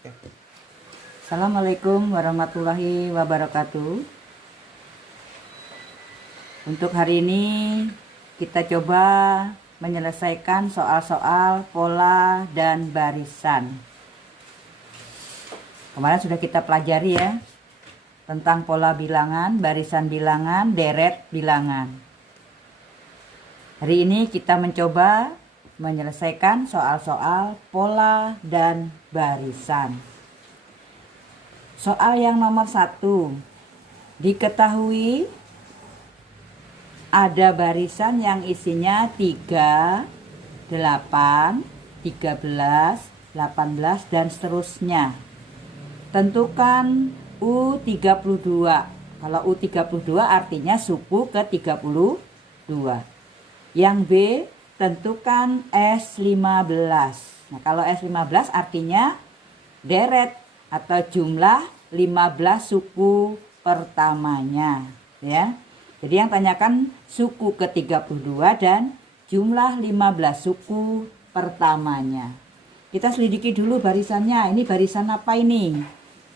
Assalamualaikum warahmatullahi wabarakatuh. Untuk hari ini kita coba menyelesaikan soal-soal pola dan barisan. Kemarin sudah kita pelajari ya tentang pola bilangan, barisan bilangan, deret bilangan. Hari ini kita mencoba menyelesaikan soal-soal pola dan barisan. Soal yang nomor 1. Diketahui ada barisan yang isinya 3, 8, 13, 18 dan seterusnya. Tentukan U32. Kalau U32 artinya suku ke-32. Yang B, tentukan S15. Nah, kalau S15 artinya deret atau jumlah 15 suku pertamanya, ya. Jadi yang tanyakan suku ke-32 dan jumlah 15 suku pertamanya. Kita selidiki dulu barisannya. Ini barisan apa ini?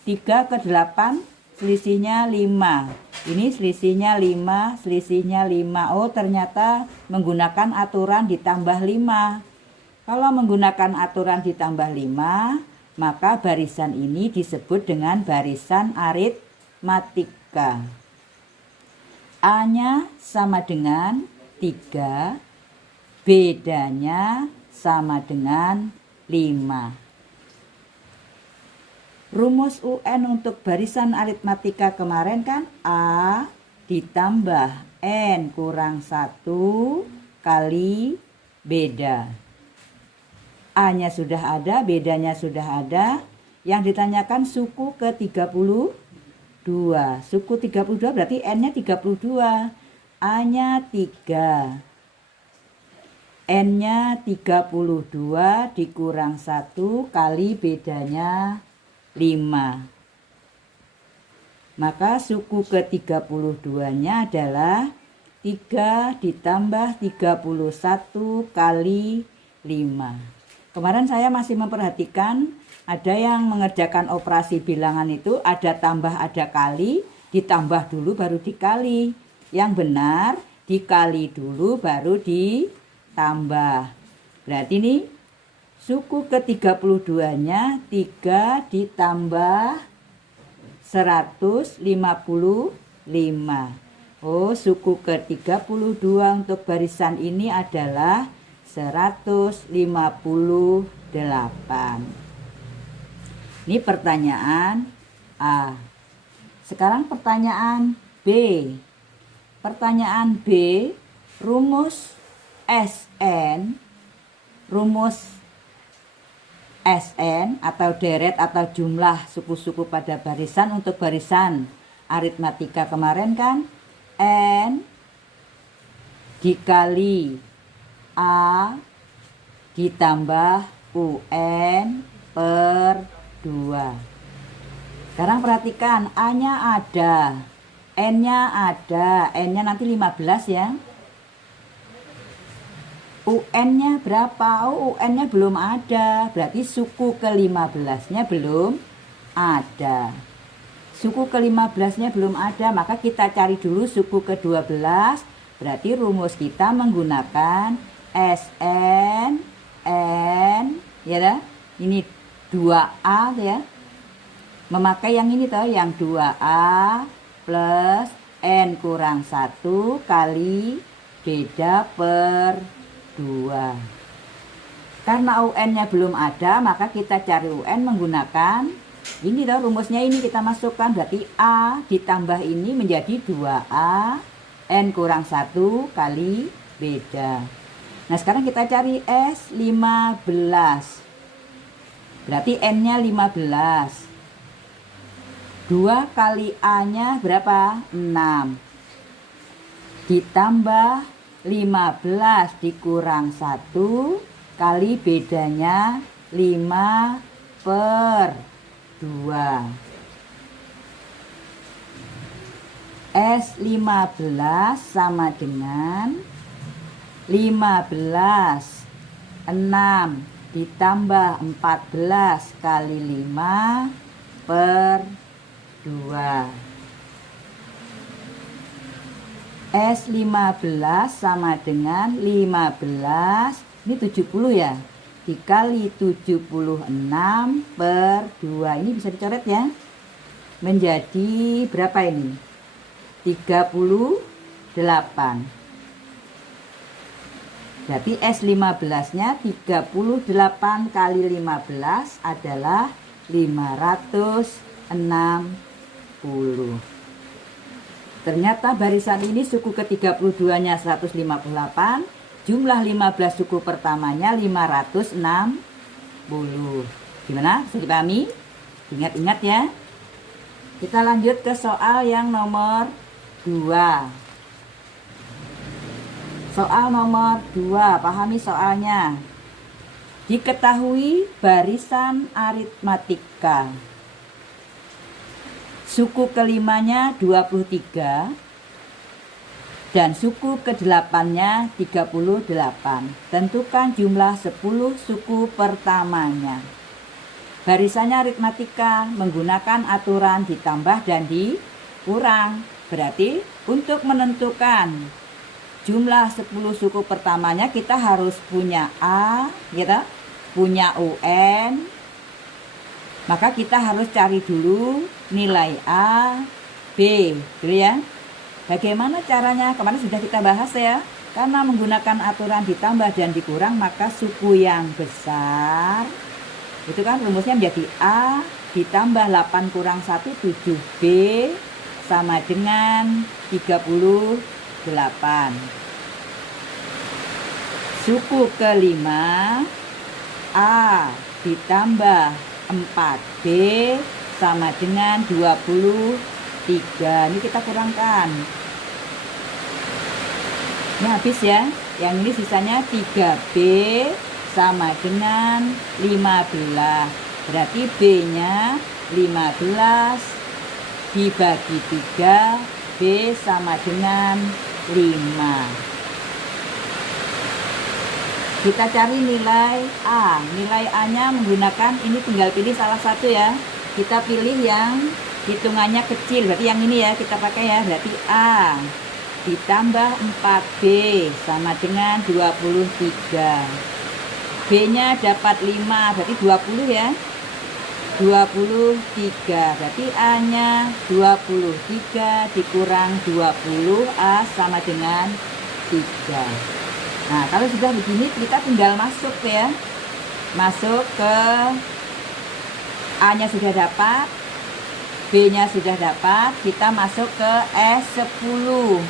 3 ke 8 selisihnya 5. Ini selisihnya 5, selisihnya 5. Oh, ternyata menggunakan aturan ditambah 5. Kalau menggunakan aturan ditambah 5, maka barisan ini disebut dengan barisan aritmatika. A-nya sama dengan 3, bedanya sama dengan 5. Rumus UN untuk barisan aritmatika kemarin kan A ditambah N kurang 1 kali beda. A-nya sudah ada, bedanya sudah ada. Yang ditanyakan suku ke-32. Suku 32 berarti N-nya 32. A-nya 3. N-nya 32 dikurang 1 kali bedanya 5. Maka suku ke-32-nya adalah 3 ditambah 31 kali 5. Kemarin saya masih memperhatikan ada yang mengerjakan operasi bilangan itu ada tambah ada kali, ditambah dulu baru dikali. Yang benar dikali dulu baru ditambah. Berarti ini suku ke-32-nya 3 ditambah 155. Oh, suku ke-32 untuk barisan ini adalah 158. Ini pertanyaan A. Sekarang pertanyaan B. Pertanyaan B, rumus SN atau deret atau jumlah suku-suku pada barisan untuk barisan aritmatika kemarin kan N dikali A ditambah UN per 2. Sekarang perhatikan A-nya ada, N-nya ada, N-nya nanti 15 ya. UN-nya berapa? Oh, UN-nya belum ada. Berarti suku ke-15-nya belum ada. Suku ke-15-nya belum ada, maka kita cari dulu suku ke-12. Berarti rumus kita menggunakan SN, N, ya dah. Ini 2A ya. Memakai yang ini toh, yang 2A plus N kurang 1 kali beda per 2. Karena UN-nya belum ada, maka kita cari UN menggunakan ini loh, rumusnya ini kita masukkan. Berarti A ditambah ini menjadi 2A N kurang 1 kali beda. Nah, sekarang kita cari S15. Berarti N-nya 15. 2 kali A-nya berapa? 6. Ditambah 15 dikurang 1 kali bedanya 5 per 2. S15 sama dengan 15 6 ditambah 14 kali 5 per 2. S15 sama dengan 15, ini 70 ya, dikali 76 per 2. Ini bisa dicoret ya, menjadi berapa ini? 38. Berarti S15 nya 38 kali 15 adalah 560. Ternyata barisan ini suku ke-32 nya 158, jumlah 15 suku pertamanya 560. Gimana? Bisa dipahami? Ingat-ingat ya. Kita lanjut ke soal yang nomor 2. Soal nomor 2, pahami soalnya. Diketahui barisan aritmatika. Suku kelimanya 23 dan suku ke-8-nya 38. Tentukan jumlah 10 suku pertamanya. Barisannya aritmatika menggunakan aturan ditambah dan dikurang. Berarti untuk menentukan jumlah 10 suku pertamanya kita harus punya A, gitu, punya UN. Maka kita harus cari dulu nilai A, B, gitu ya. Bagaimana caranya? Kemarin sudah kita bahas ya. Karena menggunakan aturan ditambah dan dikurang, maka suku yang besar itu kan rumusnya menjadi A ditambah 8 kurang 1, 7B sama dengan 38. Suku kelima A ditambah 4B sama dengan 23. Ini kita kurangkan. Ini habis ya. Yang ini sisanya 3B sama dengan 15. Berarti B-nya 15 dibagi 3, B sama dengan 5. Kita cari nilai A. Nilai A-nya menggunakan, ini tinggal pilih salah satu ya. Kita pilih yang hitungannya kecil, berarti yang ini ya kita pakai ya. Berarti A ditambah 4B sama dengan 23. B-nya dapat 5, berarti 20 ya. 23, berarti A-nya 23 dikurang 20, A sama dengan 3. Nah, kalau sudah begini kita tinggal masuk ya. Masuk ke A-nya sudah dapat, B-nya sudah dapat, kita masuk ke S10.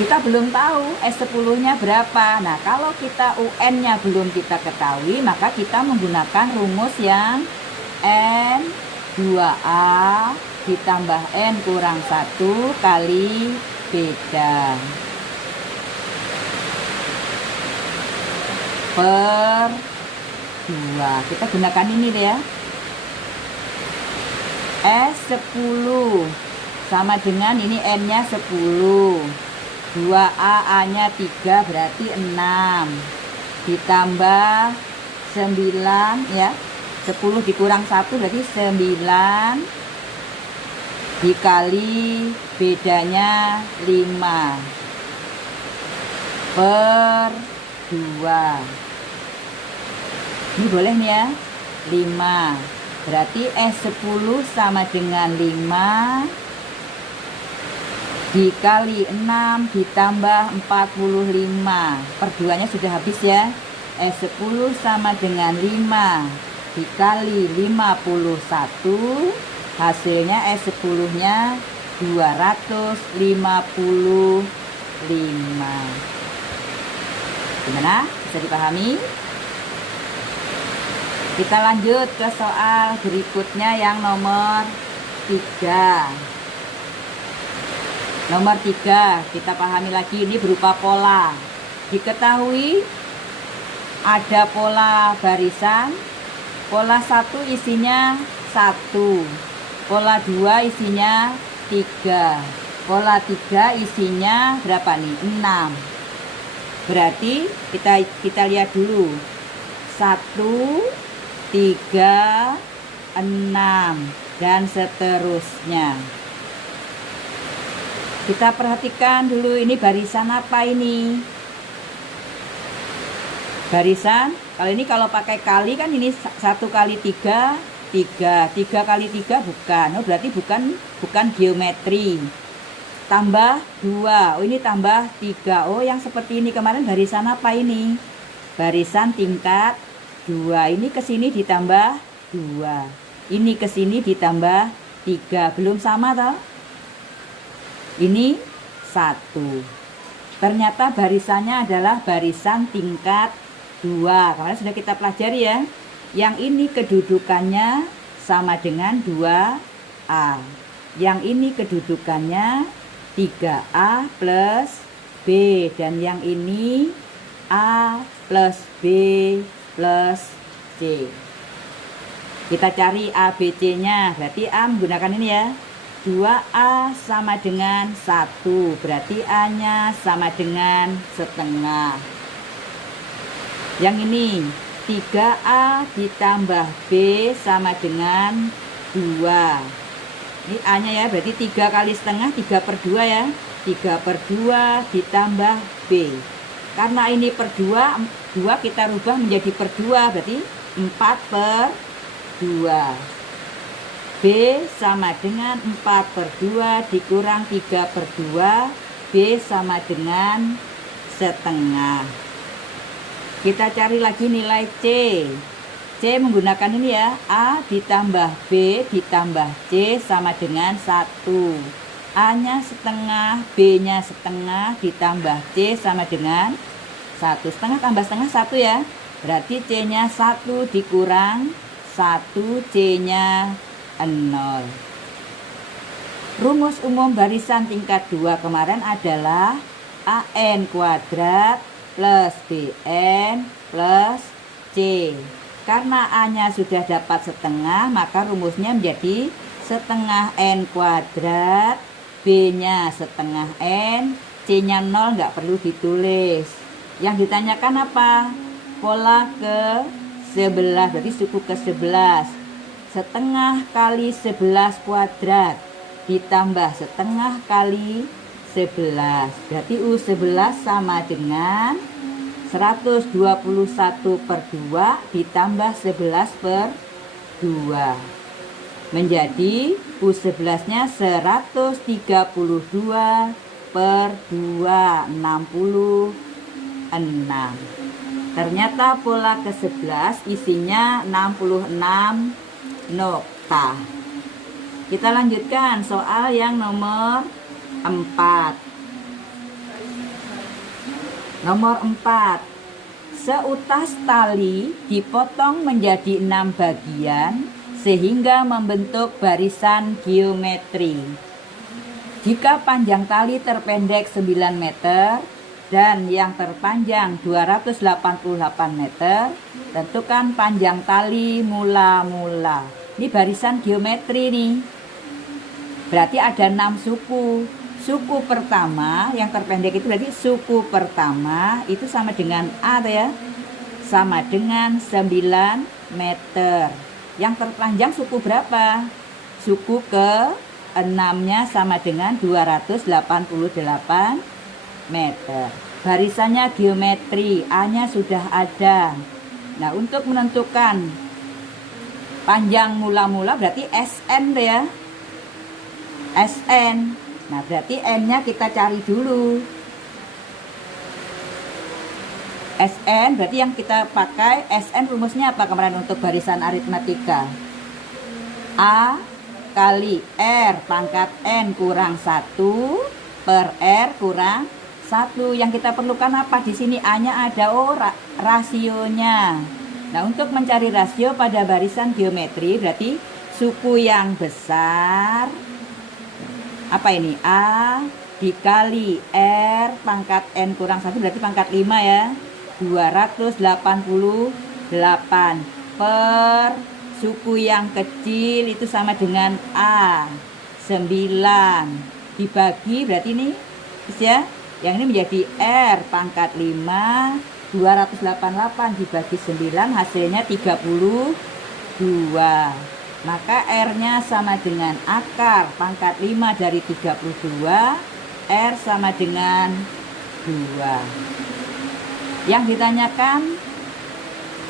Kita belum tahu S10-nya berapa. Nah, kalau kita UN-nya belum kita ketahui, maka kita menggunakan rumus yang N 2A ditambah N kurang 1 kali beda per 2. Kita gunakan ini deh ya. S10 sama dengan ini N-nya 10. 2A, A-nya 3 berarti 6. Ditambah 9 ya. 10 dikurang 1 berarti 9. Dikali bedanya 5 per 2. Ini boleh nih ya, 5. Berarti S10 sama dengan 5 dikali 6 ditambah 45. Per 2-nya sudah habis ya. S10 sama dengan 5 dikali 51. Hasilnya S10-nya 255. Gimana? Bisa dipahami? Kita lanjut ke soal berikutnya yang nomor 3. Nomor 3, kita pahami lagi, ini berupa pola. Diketahui ada pola barisan. Pola 1 isinya 1. Pola 2 isinya 3. Pola 3 isinya berapa nih? 6. Berarti kita lihat dulu. 1, 3, 6 dan seterusnya. Kita perhatikan dulu ini barisan apa ini? Barisan, kalau pakai kali kan ini 1 kali 3, 3 kali 3 bukan. Oh, berarti bukan geometri. Tambah 2. Oh, ini tambah 3. Oh, yang seperti ini kemarin barisan apa ini? Barisan tingkat 2. Ini ke sini ditambah 2. Ini ke sini ditambah 3. Belum sama toh? Ini 1. Ternyata barisannya adalah barisan tingkat 2. Kemarin sudah kita pelajari ya. Yang ini kedudukannya sama dengan 2A. Yang ini kedudukannya 3A plus B. Dan yang ini A plus B plus C. Kita cari A, B, C-nya. Berarti A menggunakan ini ya. 2A sama dengan 1. Berarti A-nya sama dengan setengah. Yang ini 3A ditambah B sama dengan 2. Ini A-nya ya, berarti 3 kali setengah, 3/2 ya. 3/2 ditambah B. Karena ini per 2 kita rubah menjadi per 2, berarti 4/2. B sama dengan 4/2 dikurang 3/2. B sama dengan setengah. Kita cari lagi nilai C. C menggunakan ini ya. A ditambah B ditambah C sama dengan 1. A-nya setengah, B-nya setengah ditambah C sama dengan 1. Setengah tambah setengah 1 ya. Berarti C-nya 1 dikurang 1, C-nya 0. Rumus umum barisan tingkat 2 kemarin adalah AN kuadrat plus BN plus C. Karena A-nya sudah dapat setengah, maka rumusnya menjadi setengah N kuadrat, B-nya setengah N, C-nya 0 nggak perlu ditulis. Yang ditanyakan apa? Pola ke 11, berarti suku ke 11. Setengah kali 11 kuadrat ditambah setengah kali 11. Berarti U11 sama dengan 121/2 ditambah 11/2. Menjadi U11-nya 132/2, 66. Ternyata pola ke-11 isinya 66 nokta. Kita lanjutkan soal yang nomor 4. Nomor 4. Seutas tali dipotong menjadi 6 bagian sehingga membentuk barisan geometri. Jika panjang tali terpendek 9 meter dan yang terpanjang 288 meter, tentukan panjang tali mula-mula. Ini barisan geometri nih. Berarti ada 6 suku. Suku pertama yang terpendek itu berarti suku pertama itu sama dengan A ya. Sama dengan 9 meter. Yang terpanjang suku berapa? Suku ke-6-nya sama dengan 288 meter. Barisannya geometri, A-nya sudah ada. Nah, untuk menentukan panjang mula-mula berarti SN ya. SN. Nah, berarti N-nya kita cari dulu. SN berarti yang kita pakai SN rumusnya apa kemarin untuk barisan aritmatika? A kali R pangkat N kurang 1 per R kurang 1. Yang kita perlukan apa di sini? A-nya ada, rasionya. Nah, untuk mencari rasio pada barisan geometri berarti suku yang besar apa ini? A dikali R pangkat N kurang 1 berarti pangkat 5 ya. 288 per suku yang kecil itu sama dengan A 9 dibagi berarti ini ya Yang ini menjadi R pangkat 5, 288 dibagi 9 hasilnya 32. Maka R-nya sama dengan akar pangkat 5 dari 32, R sama dengan 2. Yang ditanyakan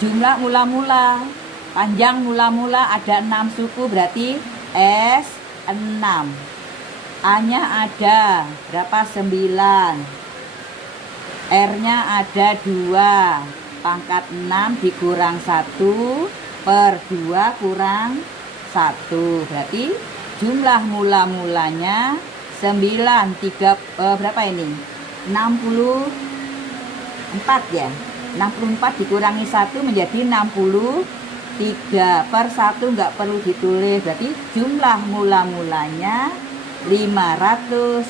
jumlah mula-mula. Panjang mula-mula ada 6 suku, berarti S 6. A-nya ada berapa? 9. R-nya ada 2. Pangkat 6 dikurang 1 per 2 kurang 1. Berarti jumlah mula-mulanya 9. Berapa ini? 64 ya. 64 dikurangi 1 menjadi 63 per 1 nggak perlu ditulis. Berarti jumlah mula-mulanya 567.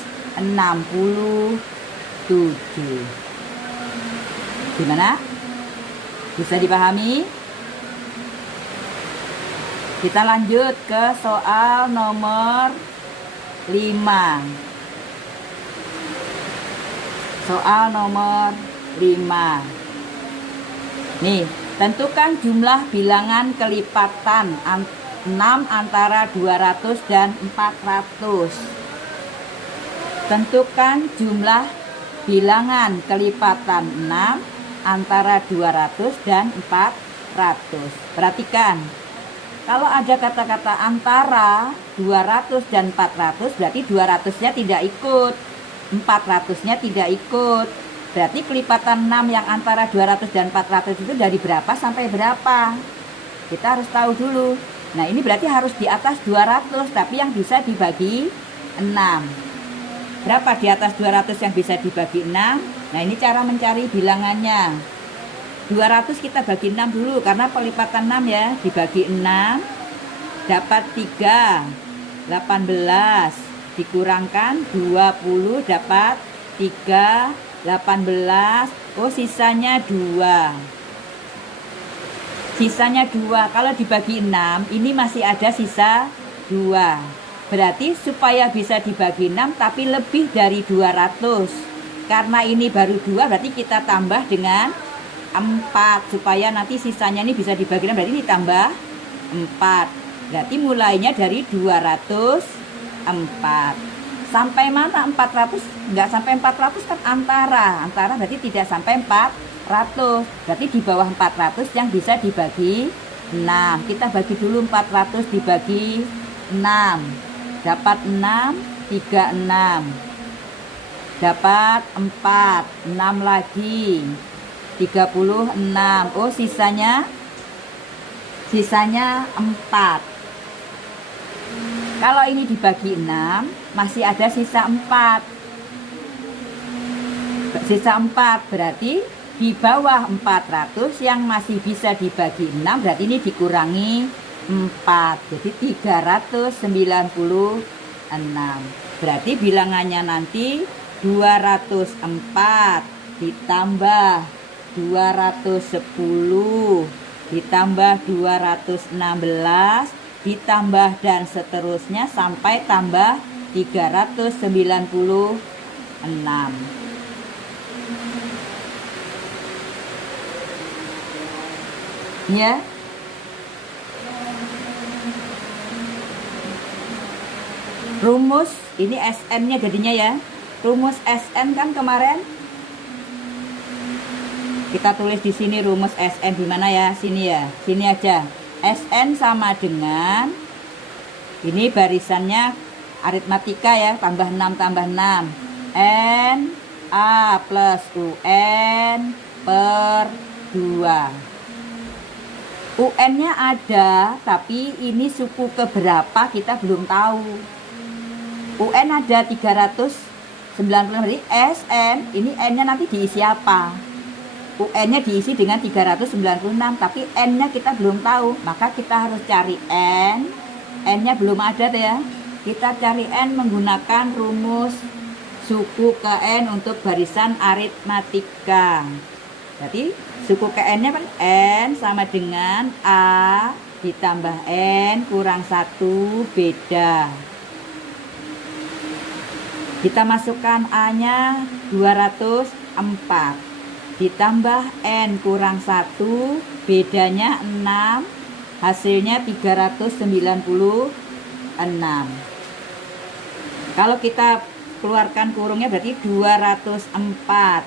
Gimana? Bisa dipahami? Kita lanjut ke soal nomor 5. Soal nomor 5. Nih, tentukan jumlah bilangan kelipatan 6 antara 200 dan 400. Tentukan jumlah bilangan kelipatan 6 antara 200 dan 400. Perhatikan, kalau ada kata-kata antara 200 dan 400, berarti 200-nya tidak ikut, 400-nya tidak ikut. Berarti kelipatan 6 yang antara 200 dan 400 itu dari berapa sampai berapa? Kita harus tahu dulu. Nah, ini berarti harus di atas 200, tapi yang bisa dibagi 6. Berapa di atas 200 yang bisa dibagi 6? Nah, ini cara mencari bilangannya. 200 kita bagi 6 dulu, karena pelipatan 6 ya. Dibagi 6, dapat 3. 18, dikurangkan 20, dapat 3. 18, oh sisanya 2. Sisanya 2, kalau dibagi 6, ini masih ada sisa 2. Berarti supaya bisa dibagi 6 tapi lebih dari 200. Karena ini baru 2, berarti kita tambah dengan 4. Supaya nanti sisanya ini bisa dibagi 6, berarti ditambah 4. Berarti mulainya dari 204. Sampai mana 400? Enggak sampai 400 kan antara berarti tidak sampai 400. Berarti di bawah 400 yang bisa dibagi 6. Kita bagi dulu 400 dibagi 6. Dapat 6, 36. Dapat 4, 6 lagi. 36. Oh, sisanya 4. Kalau ini dibagi 6, masih ada sisa 4. Sisa 4 berarti di bawah 400 yang masih bisa dibagi 6, berarti ini dikurangi 4. Jadi 396. Berarti bilangannya nanti 204 ditambah 210 ditambah 216 ditambah dan seterusnya sampai tambah 396. Ya. Rumus ini SN-nya jadinya ya. Rumus SN kan kemarin kita tulis di sini rumus SN di mana ya? Sini ya. Sini aja. SN sama dengan, ini barisannya aritmatika ya, tambah 6 tambah 6. N A plus UN per 2. UN-nya ada, tapi ini suku keberapa kita belum tahu. UN ada 396, berarti SN, ini N-nya nanti diisi apa? UN-nya diisi dengan 396, tapi N-nya kita belum tahu. Maka kita harus cari N. N-nya belum ada ya. Kita cari N menggunakan rumus suku ke N untuk barisan aritmatika. Berarti suku ke N-nya kan N sama dengan A ditambah N kurang 1 beda. Kita masukkan A-nya 204 ditambah N kurang 1, bedanya 6, hasilnya 396. Kalau kita keluarkan kurungnya berarti 204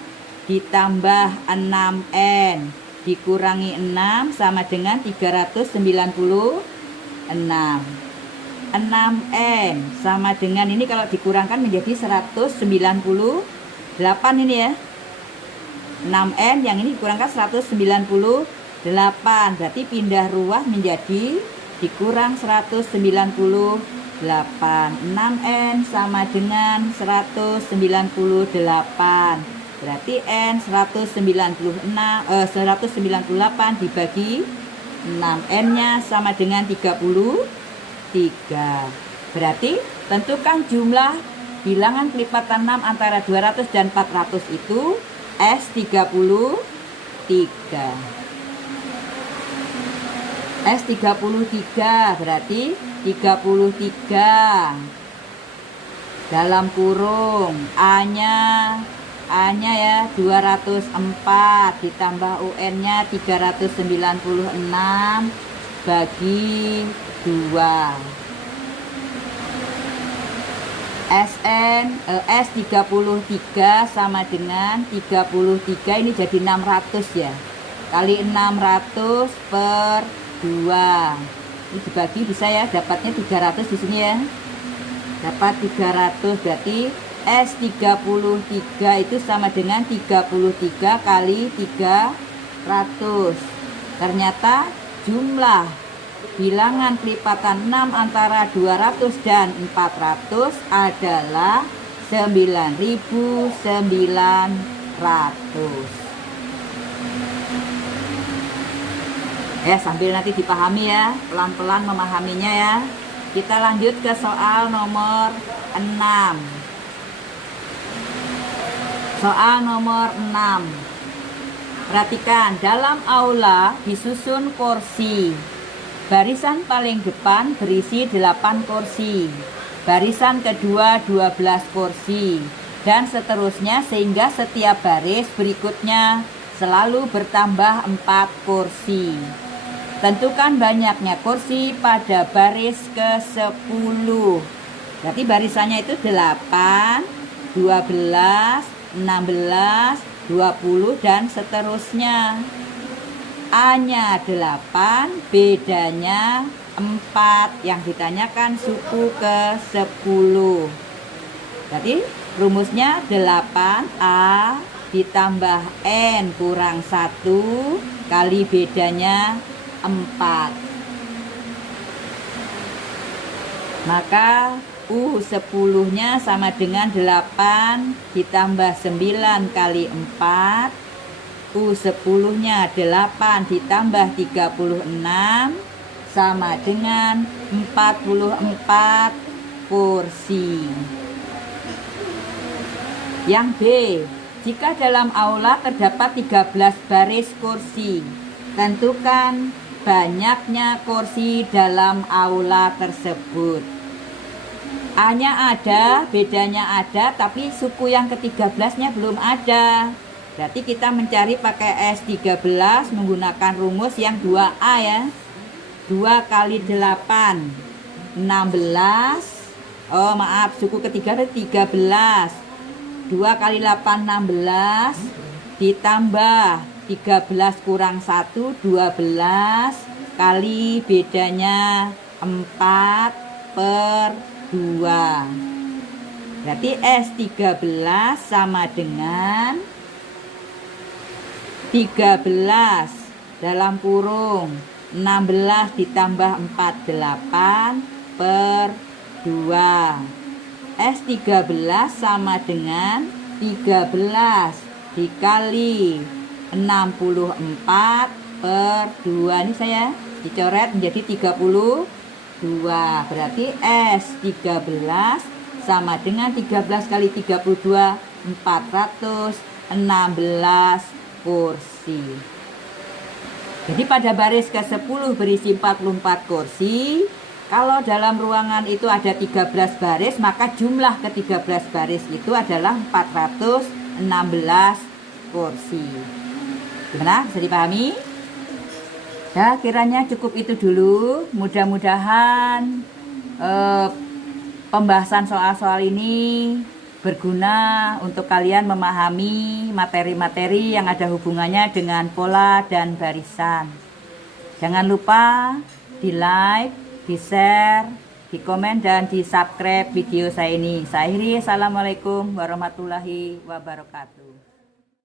ditambah 6N dikurangi 6 sama dengan 396. 6N sama dengan ini kalau dikurangkan menjadi 198 ini ya. 6N yang ini dikurangkan 198, berarti pindah ruas menjadi dikurang 198. 6N sama dengan 198, berarti N 198 dibagi 6N nya sama dengan 33. Berarti tentukan jumlah bilangan kelipatan 6 antara 200 dan 400 itu S33. S33 berarti 33 dalam kurung A-nya ya 204 ditambah UN-nya 396 bagi 2. S33 sama dengan 33 ini jadi 600 ya. Kali 600 per 2. Ini dibagi bisa ya, dapatnya 300 di sini ya. Dapat 300 berarti S33 itu sama dengan 33 kali 300. Ternyata jumlah bilangan kelipatan 6 antara 200 dan 400 adalah 9.900. Ya, sambil nanti dipahami ya, pelan-pelan memahaminya ya. Kita lanjut ke soal nomor 6. Soal nomor 6. Perhatikan, dalam aula disusun kursi. Barisan paling depan berisi 8 kursi. Barisan kedua 12 kursi. Dan seterusnya sehingga setiap baris berikutnya selalu bertambah 4 kursi. Tentukan banyaknya kursi pada baris ke-10. Berarti barisannya itu 8, 12, 16, 20 dan seterusnya. A-nya 8, bedanya 4. Yang ditanyakan suku ke-10. Jadi rumusnya 8A ditambah N kurang 1 kali bedanya 4. Maka U10 nya sama dengan 8 ditambah 9 kali 4. U10 nya 8 ditambah 36 sama dengan 44 kursi. Yang B, jika dalam aula terdapat 13 baris kursi, tentukan banyaknya kursi dalam aula tersebut. A-nya ada, bedanya ada, tapi suku yang ke-13 nya belum ada. Berarti kita mencari pakai S13 menggunakan rumus yang 2A ya. 2 kali 8, 16. Oh maaf, suku ketiga ada 13. 2 kali 8, 16. Ditambah 13 kurang 1, 12. Kali bedanya 4 per 2. Berarti S13 sama dengan 13 dalam kurung 16 ditambah 48 per 2. S13 sama dengan 13 dikali 64 per 2. Ini saya dicoret menjadi 32. Berarti S13 sama dengan 13 kali 32, 416 kursi. Jadi pada baris ke-10 berisi 44 kursi, Kalau dalam ruangan itu ada 13 baris, maka jumlah ke-13 baris itu adalah 416 kursi. Gimana? Bisa dipahami? Ya, kiranya cukup itu dulu. Mudah-mudahan pembahasan soal-soal ini berguna untuk kalian memahami materi-materi yang ada hubungannya dengan pola dan barisan. Jangan lupa di like, di share, di komen, dan di subscribe video saya ini. Saya akhiri, assalamualaikum warahmatullahi wabarakatuh.